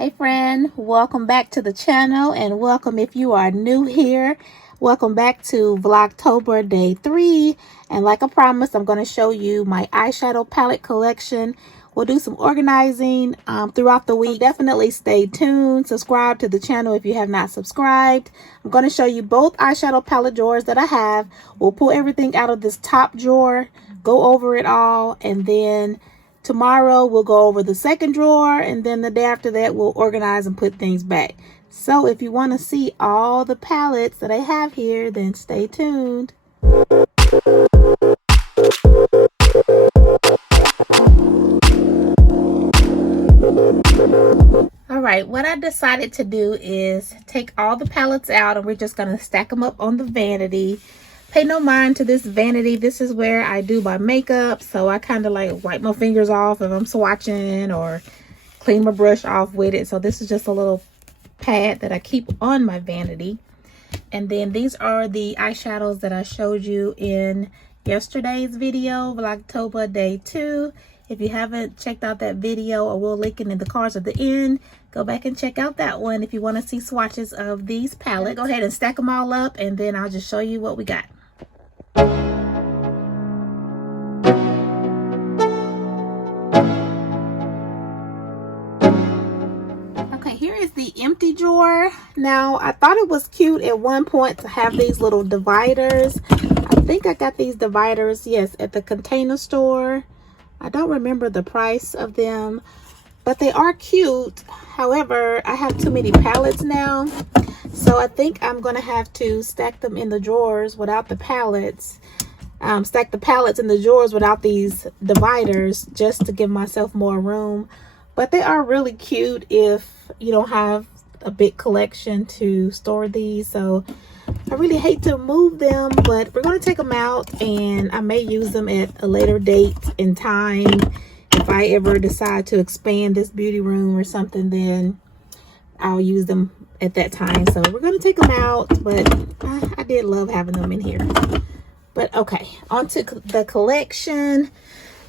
Hey friend, welcome back to the channel, and welcome if you are new here. Welcome back to Vlogtober day 3. And like I promised, I'm going to show you my eyeshadow palette collection. We'll do some organizing throughout the week. So definitely stay tuned. Subscribe to the channel if you have not subscribed. I'm going to show you both eyeshadow palette drawers that I have. We'll pull everything out of this top drawer, go over it all, and then tomorrow we'll go over the second drawer, and then the day after that we'll organize and put things back. So if you want to see all the palettes that I have here, then stay tuned. Alright, what I decided to do is take all the palettes out, and we're just going to stack them up on the vanity. Pay no mind to this vanity. This is where I do my makeup, so I kind of like wipe my fingers off if I'm swatching or clean my brush off with it. So this is just a little pad that I keep on my vanity. And then these are the eyeshadows that I showed you in yesterday's video, Vlogtober day 2. If you haven't checked out that video, I will link it in the cards at the end. Go back and check out that one if you want to see swatches of these palettes. Go ahead and stack them all up, and then I'll just show you what we got. Okay, here is the empty drawer. Now, I thought it was cute at one point to have these little dividers. I think I got these dividers, yes, at the Container Store. I don't remember the price of them, but they are cute. However, I have too many palettes now, so I think I'm going to have to stack them in the drawers without the palettes. Stack the palettes in the drawers without these dividers just to give myself more room. But they are really cute if you don't have a big collection to store these. So I really hate to move them, but we're going to take them out, and I may use them at a later date in time. If I ever decide to expand this beauty room or something, then I'll use them at that time. So we're going to take them out, but I did love having them in here. But okay, on to the collection.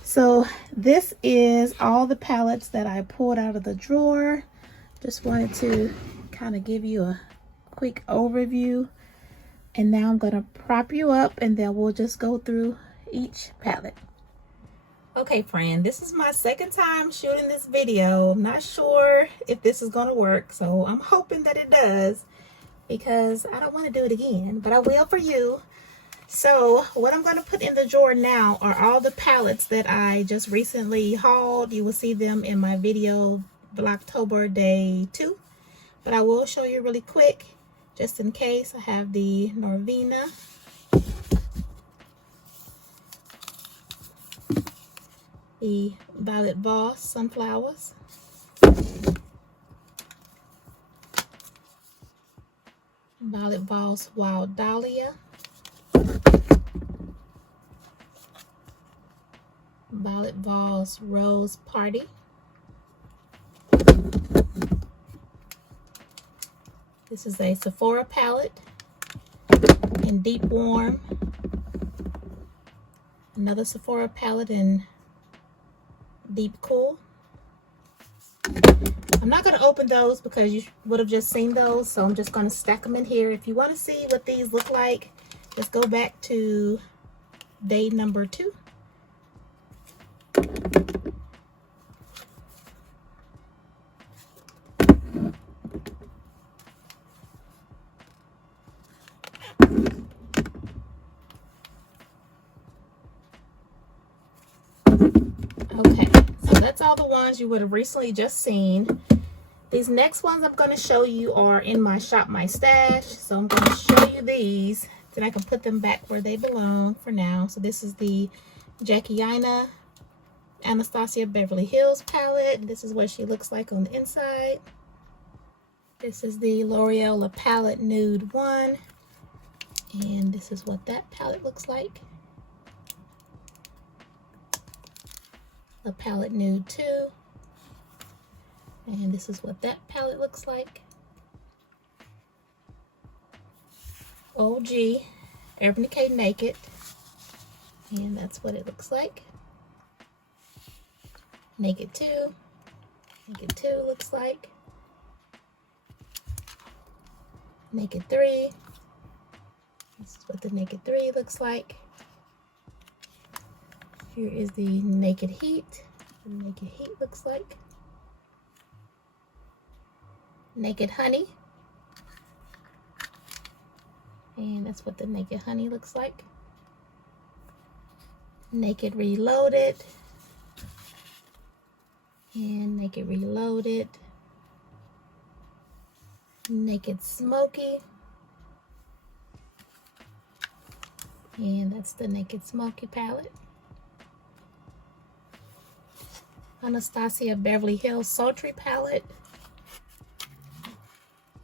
So this is all the palettes that I pulled out of the drawer. Just wanted to kind of give you a quick overview. And now I'm going to prop you up, and then we'll just go through each palette. Okay, friend, this is my second time shooting this video. I'm not sure if this is going to work, so I'm hoping that it does, because I don't want to do it again, but I will for you. So what I'm going to put in the drawer now are all the palettes that I just recently hauled. You will see them in my video Vlogtober day 2, but I will show you really quick just in case. I have the Norvina, the Violet Voss Sunflowers, Violet Voss Wild Dahlia, Violet Voss Rose Party, this is a Sephora palette in Deep Warm, another Sephora palette in Deep Cool. I'm not going to open those because you would have just seen those, so I'm just going to stack them in here. If you want to see what these look like, just go back to day number 2. Okay, so that's all the ones you would have recently just seen. These next ones I'm going to show you are in my Shop My Stash. So I'm going to show you these, then I can put them back where they belong for now. So this is the Jackie Aina Anastasia Beverly Hills palette. This is what she looks like on the inside. This is the L'Oreal La Palette Nude 1. And this is what that palette looks like. The Palette Nude 2. And this is what that palette looks like. OG Urban Decay Naked. And that's what it looks like. Naked 2. Naked 2 looks like. Naked 3. This is what the Naked 3 looks like. Here is the Naked Heat. The Naked Heat looks like. Naked Honey. And that's what the Naked Honey looks like. Naked Reloaded. And Naked Reloaded. Naked Smoky. And that's the Naked Smoky palette. Anastasia Beverly Hills Sultry palette.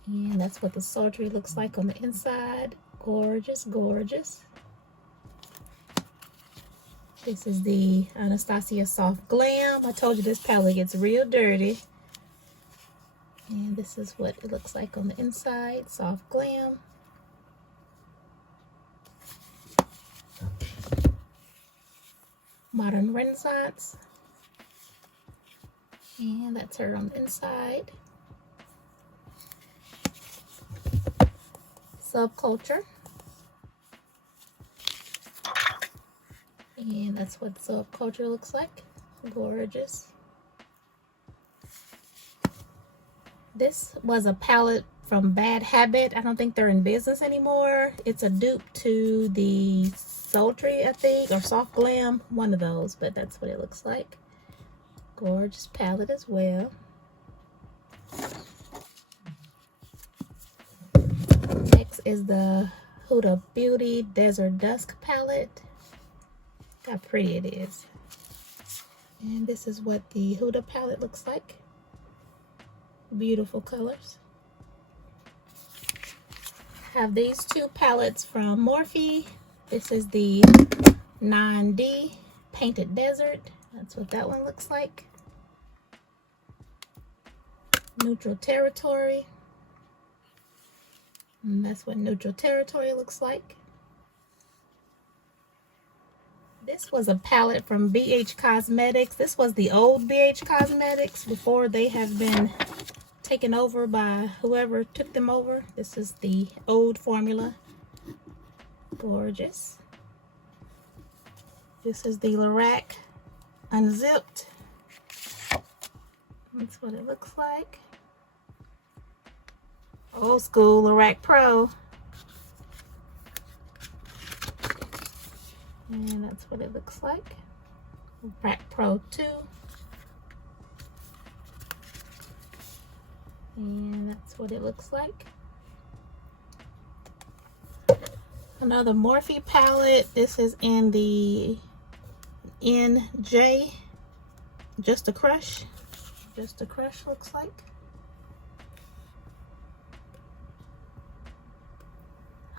And that's what the sultry looks like on the inside. Gorgeous, gorgeous. This is the Anastasia Soft Glam. I told you this palette gets real dirty. And this is what it looks like on the inside. Soft Glam. Modern Renaissance. And that's her on the inside. Subculture. And that's what Subculture looks like. Gorgeous. This was a palette from Bad Habit. I don't think they're in business anymore. It's a dupe to the Sultry, I think, or Soft Glam. One of those, but that's what it looks like. Gorgeous palette as well. Next is the Huda Beauty Desert Dusk palette. Look how pretty it is. And this is what the Huda palette looks like. Beautiful colors. Have these two palettes from Morphe. This is the 9D Painted Desert. That's what that one looks like. Neutral Territory. And that's what Neutral Territory looks like. This was a palette from BH Cosmetics. This was the old BH Cosmetics before they have been taken over by whoever took them over. This is the old formula. Gorgeous. This is the Lorac Unzipped. That's what it looks like. Old school Lorac Pro. And that's what it looks like. Lorac Pro 2. And that's what it looks like. Another Morphe palette. This is in the NJ. Just a Crush. Just a Crush looks like.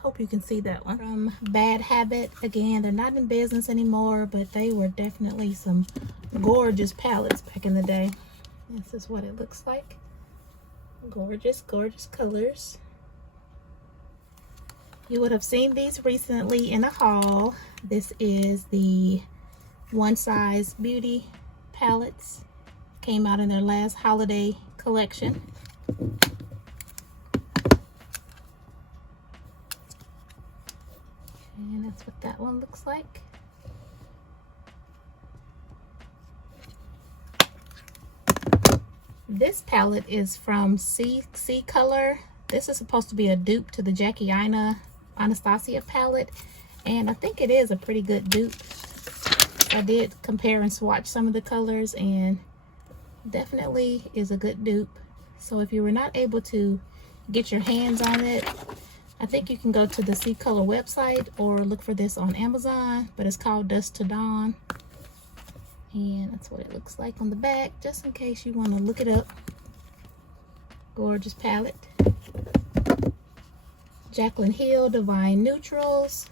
Hope you can see that one. From Bad Habit. Again, they're not in business anymore, but they were definitely some gorgeous palettes back in the day. This is what it looks like. Gorgeous, gorgeous colors. You would have seen these recently in a haul. This is the One Size Beauty palettes. Came out in their last holiday collection. And that's what that one looks like. This palette is from C Color. This is supposed to be a dupe to the Jackie Aina Anastasia palette. And I think it is a pretty good dupe. I did compare and swatch some of the colors and definitely is a good dupe. So if you were not able to get your hands on it, I think you can go to the C Color website or look for this on Amazon, but it's called Dusk to Dawn. And that's what it looks like on the back, just in case you want to look it up. Gorgeous palette. Jaclyn Hill Divine Neutrals.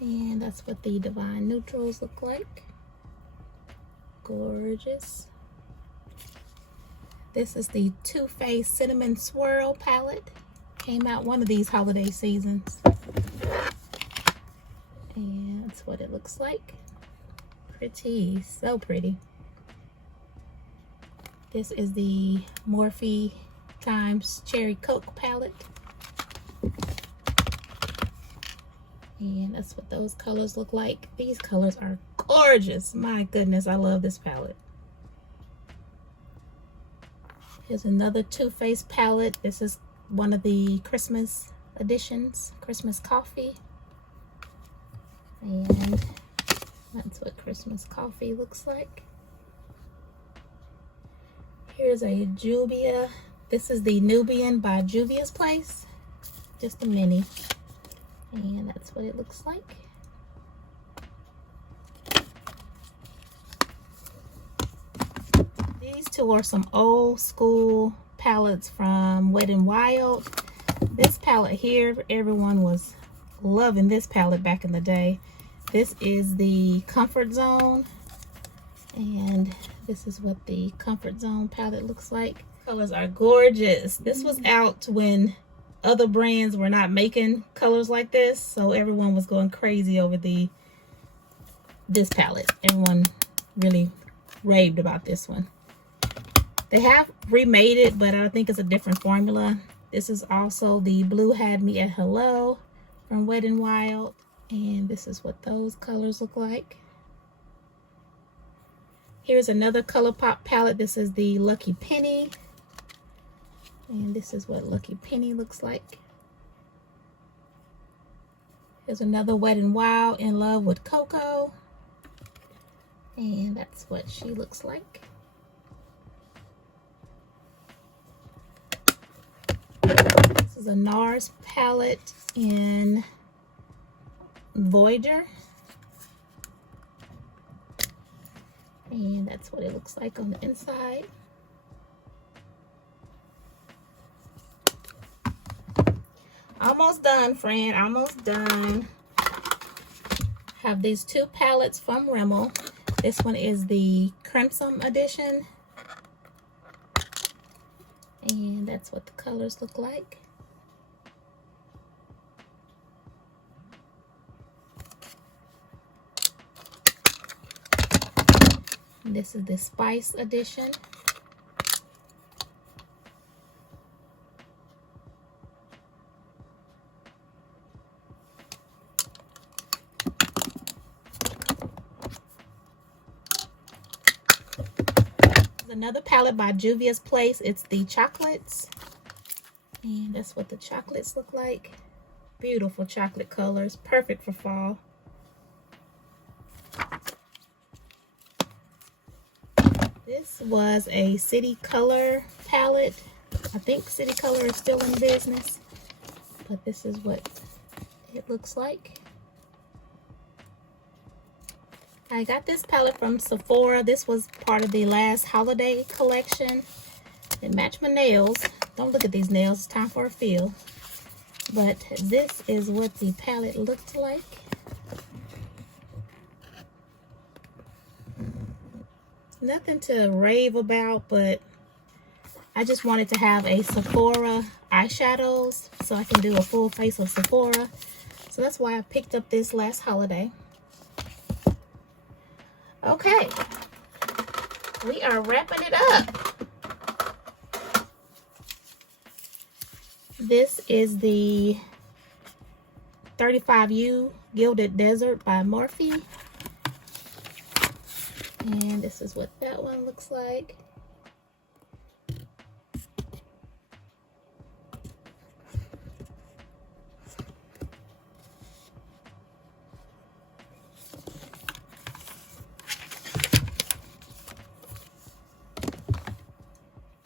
And that's what the Divine Neutrals look like. Gorgeous. This is the Too Faced Cinnamon Swirl palette. Came out one of these holiday seasons. And that's what it looks like. Pretty, so pretty. This is the Morphe times Cherry Coke palette. And that's what those colors look like. These colors are gorgeous. My goodness, I love this palette. Here's another Too Faced palette. This is one of the Christmas editions, Christmas Coffee. And that's what Christmas Coffee looks like. Here's a Juvia. This is the Nubian by Juvia's Place. Just a mini. And that's what it looks like. These two are some old school palettes from Wet n Wild. This palette here, everyone was loving this palette back in the day. This is the Comfort Zone. And this is what the Comfort Zone palette looks like. Colors are gorgeous. This was out when other brands were not making colors like this, so everyone was going crazy over this palette. Everyone really raved about this one. They have remade it, but I think it's a different formula. This is also the Blue Had Me at Hello from Wet n Wild, and this is what those colors look like. Here's another ColourPop palette. This is the Lucky Penny. And this is what Lucky Penny looks like. Here's another Wet n Wild, In Love with Coco. And that's what she looks like. This is a NARS palette in Voyager. And that's what it looks like on the inside. Almost done, friend. Almost done. Have these two palettes from Rimmel. This one is the Crimson edition. And that's what the colors look like. This is the Spice edition. Another palette by Juvia's Place. It's the chocolates. And that's what the chocolates look like. Beautiful chocolate colors. Perfect for fall. This was a City Color palette. I think City Color is still in business. But this is what it looks like. I got this palette from Sephora. This was part of the last holiday collection. It matched my nails. Don't look at these nails. It's time for a feel. But this is what the palette looked like. Nothing to rave about, but I just wanted to have a Sephora eyeshadows so I can do a full face of Sephora. So that's why I picked up this last holiday. Okay, we are wrapping it up. This is the 35U Gilded Desert by Morphe. And this is what that one looks like.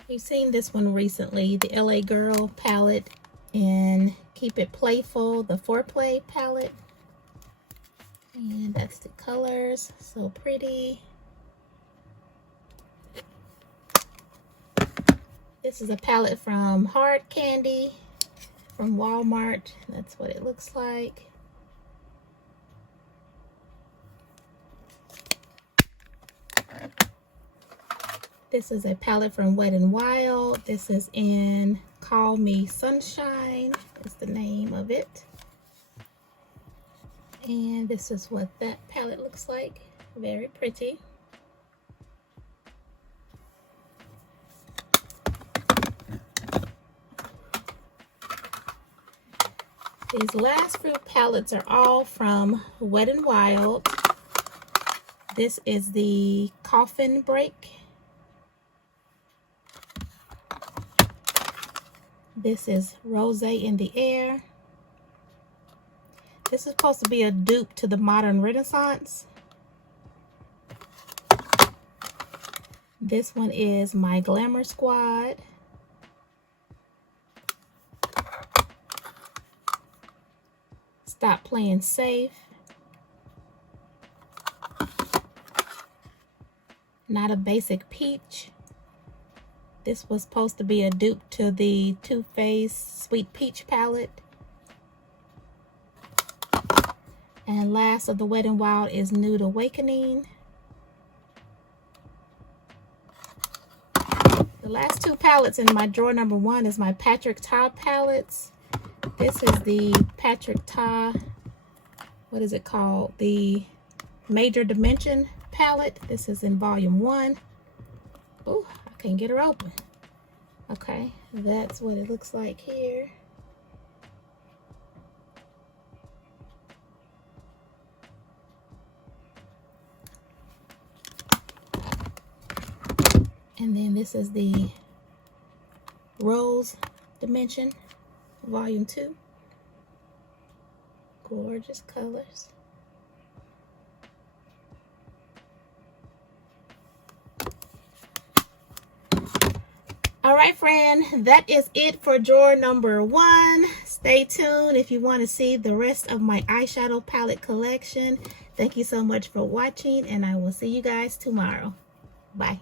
You've seen this one recently, the LA Girl palette, and Keep It Playful, the Foreplay palette. And that's the colors, so pretty. This is a palette from Hard Candy from Walmart. That's what it looks like. This is a palette from Wet n Wild. This is in Call Me Sunshine, is the name of it. And this is what that palette looks like. Very pretty. These last few palettes are all from Wet n Wild. This is the Coffin Break. This is Rose in the Air. This is supposed to be a dupe to the Modern Renaissance. This one is My Glamour Squad. Stop Playing Safe. Not a Basic Peach. This was supposed to be a dupe to the Too Faced Sweet Peach palette. And last of the Wet n Wild is Nude Awakening. The last two palettes in my drawer number 1 is my Patrick Ta palettes. This is the Patrick Ta, what is it called? The Major Dimension palette. This is in volume 1. Oh, I can't get her open. Okay, that's what it looks like here. And then this is the Rose Dimension, volume 2. Gorgeous colors. All right, friend, that is it for drawer number 1. Stay tuned if you want to see the rest of my eyeshadow palette collection. Thank you so much for watching, and I will see you guys tomorrow. Bye.